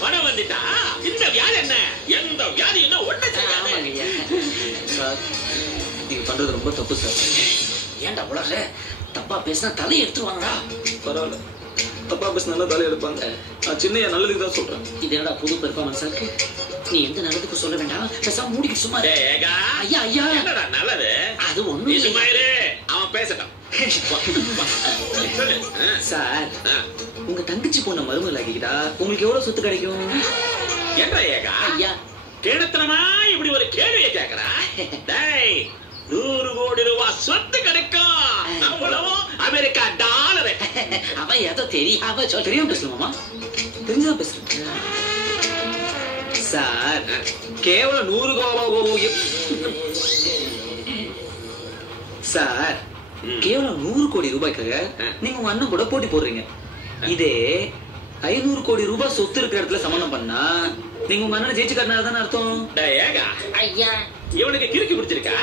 பணம் வந்துட்டா இந்த வியாதி என்ன? எந்த வியாதி என்ன ஒண்ணு செய்யாதீங்க. சார், நீங்க பண்றது ரொம்ப தப்பு சார். ஏன்டா உலக தப்பா பேசினா தலை எடுத்துருவாங்கடா. பரவாயில்ல, தப்பா பேசினா தலை எடுப்பாங்க. நான் சின்னையா நல்லதுக்கு தான் சொல்றேன். இது என்னடா புது பெர்ஃபார்மன்ஸா இருக்கு? நீ எந்த நல்லதுக்கு சொல்ல வேண்டாம், பேசாம மூடிக்கிட்டு சும்மா. ஐயா ஐயா, என்னடா நல்லது? அது ஒண்ணு இஸ்மாயிலே, அவன் பேசட்டும். சார், உங்க தங்கச்சி பொண்ண மருமகள் ஆக்கிக்கிட்டா உங்களுக்கு எவ்வளவு சொத்து கிடைக்கும்? என்ன ஏகா ஐயா, கேடத்தனமா இப்படி ஒரு கேள்வியை கேக்குறா? 100 கோடி ரூபாய் சொத்து கிடைக்கும். அவ்வளவும் அமெரிக்கா டாலர். அவன் ஏதோ தெரியாம சொல்ல. தெரியாம பேசலாமா? தெரிஞ்சுதான் பேசுறேன் சார். கேவலம் 100 கோடி சார், கேவலம் 100 கோடி ரூபாய்க்காக நீங்க உங்க அண்ணன் கூட போட்டி போடுறீங்க. இதே 500 கோடி ரூபாய் சொத்து இருக்கிற இடத்துல சமணம் பண்ணா நீங்க உங்க அண்ணனை ஜெயிச்சு காட்டினா தானே அர்த்தம். ஏகா, ஐயா, இவனுக்கு கிறுக்கி பிடிச்சிருக்கா?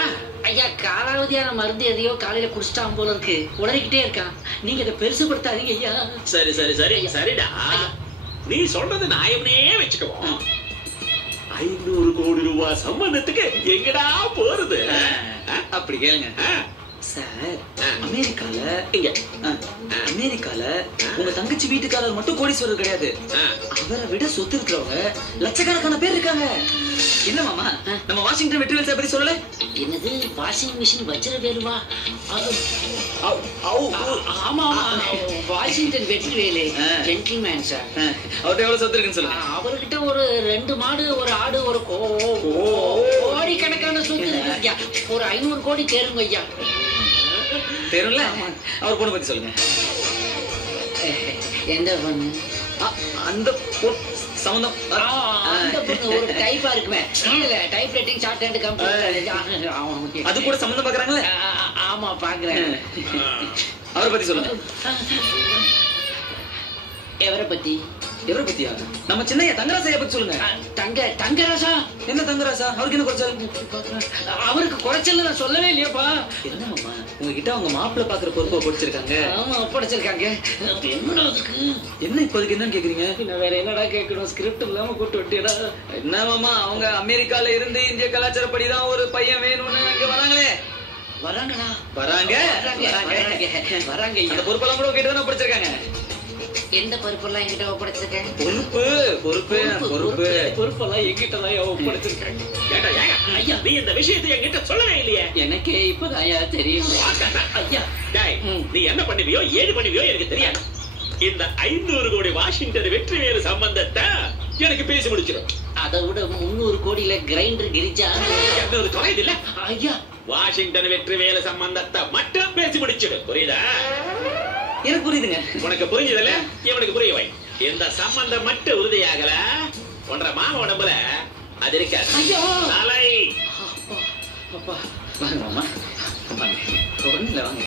ஐயா, காலாவதியான மருந்து எதையோ காலையில குடிச்சிட்டான் போல இருக்கு, உளறிக்கிட்டே இருக்கான். நீங்க இதை பெருசுபடுத்தாதீங்க ஐயா. சரி சரி சரி சரிடா, நீ சொல்றது நியாயம்னே வச்சுக்குவோம். 500 கோடி ரூபாய் சம்பந்தத்துக்கு எங்கடா போறது? அப்படி கேளுங்க சார். அமெரிக்கால உங்க தங்கச்சி வீட்டுக்காரர் மட்டும் கோடீஸ்வரர் கிடையாது. அவரை விட சொத்து இருக்கிறவங்க லட்சக்கணக்கான பேர் இருக்காங்க. என்ன மாமா, நம்ம வாஷிங்டன் வெற்றிவேல் சார் பத்தி சொல்லல? என்னது, வாஷிங் மிஷின் வச்சிர வேலுவா? ஆமா வாஷிங்டன் வெற்றிவேலு ஜென்டில்மேன் சார். அவர்கிட்ட எவ்வளவு சொத்து இருக்குன்னு சொல்லுங்க. அவர்கிட்ட ஒரு 2 மாடு, ஒரு ஆடு, ஒரு கோடி கணக்கான சொத்து இருக்கு. ஒரு 500 கோடி தேருங்க ஐயா. தெரியும்ல? அவர் பொண்ணு பத்தி சொல்லுங்க. எந்த பொண்ணு? அந்த சம்பந்தம். அந்த பொண்ணு ஒரு டைப்பா இருக்குமே, type writing short hand computer. அது கூட சம்பந்தம் பாக்குறாங்களே? ஆமா பாக்குறேன். அவரை பத்தி சொல்லுங்க. எவரை பத்தி? எவரை பத்தியா? நம்ம சின்னையா தங்கராசையா பத்தி சொல்லுங்க. தங்கராசா? என்ன தங்கராசா? அவருக்கு என்ன குறைச்சல்? அவருக்கு குறைச்சல் நான் சொல்லவே இல்லையாப்பா. என்னம்மா, உங்ககிட்ட அவங்க மாப்பிள்ள பாக்குற பொறுப்பை ஒப்படைச்சிருக்காங்க. ஆமா ஒப்படைச்சிருக்காங்க. என்னடா அதுக்கு? என்ன இப்போதைக்கு என்னன்னு கேக்குறீங்க? நான் வேற என்னடா கேட்கணும்? ஸ்கிரிப்ட் இல்லாம கூட்டு விட்டியடா. என்னமாமா, அவங்க அமெரிக்கால இருந்து இந்திய கலாச்சாரப்படிதான் ஒரு பையன் வேணும்னு அங்க வராங்களே. வராங்களா? வராங்க. அந்த பொறுப்பெல்லாம் கூட உங்ககிட்ட தான் ஒப்படைச்சிருக்காங்க. எந்த பொறுப்பெல்லாம் என்கிட்ட ஒப்படைச்சிருக்கேன்? பொறுப்பெல்லாம் என்கிட்ட தான் ஒப்படைச்சிருக்காங்க. ஐயா, நீ இந்த விஷயத்தை என்கிட்ட சொல்லவே இல்லையே. எனக்கு இப்பதான் ஐயா தெரியும். ஐயா, நீ என்ன பண்ணுவியோ ஏது பண்ணுவியோ எனக்கு தெரியாது. இந்த 500 கோடி வாஷிங்டன் வெற்றிவேலு சம்பந்தத்தை எனக்கு பேசி முடிச்சிடும். அதை விட 300 கோடியில கிரைண்டர் கிரிஜா ஒரு தொலை இல்ல ஐயா. வாஷிங்டன் வெற்றிவேலு சம்பந்தத்தை மட்டும் பேசி முடிச்சிடும். புரியுதா? எனக்கு புரியுதுங்க. உனக்கு புரிஞ்சதுல இவனுக்கு புரிய வை. இந்த சம்பந்தம் மட்டும் உறுதியாகல ஒன்றரை மாம உடம்புல அது இருக்காது. ஐயோ தலை அப்பா வாங்க மாமா, வாங்க. ஒண்ணு இல்ல, வாங்க.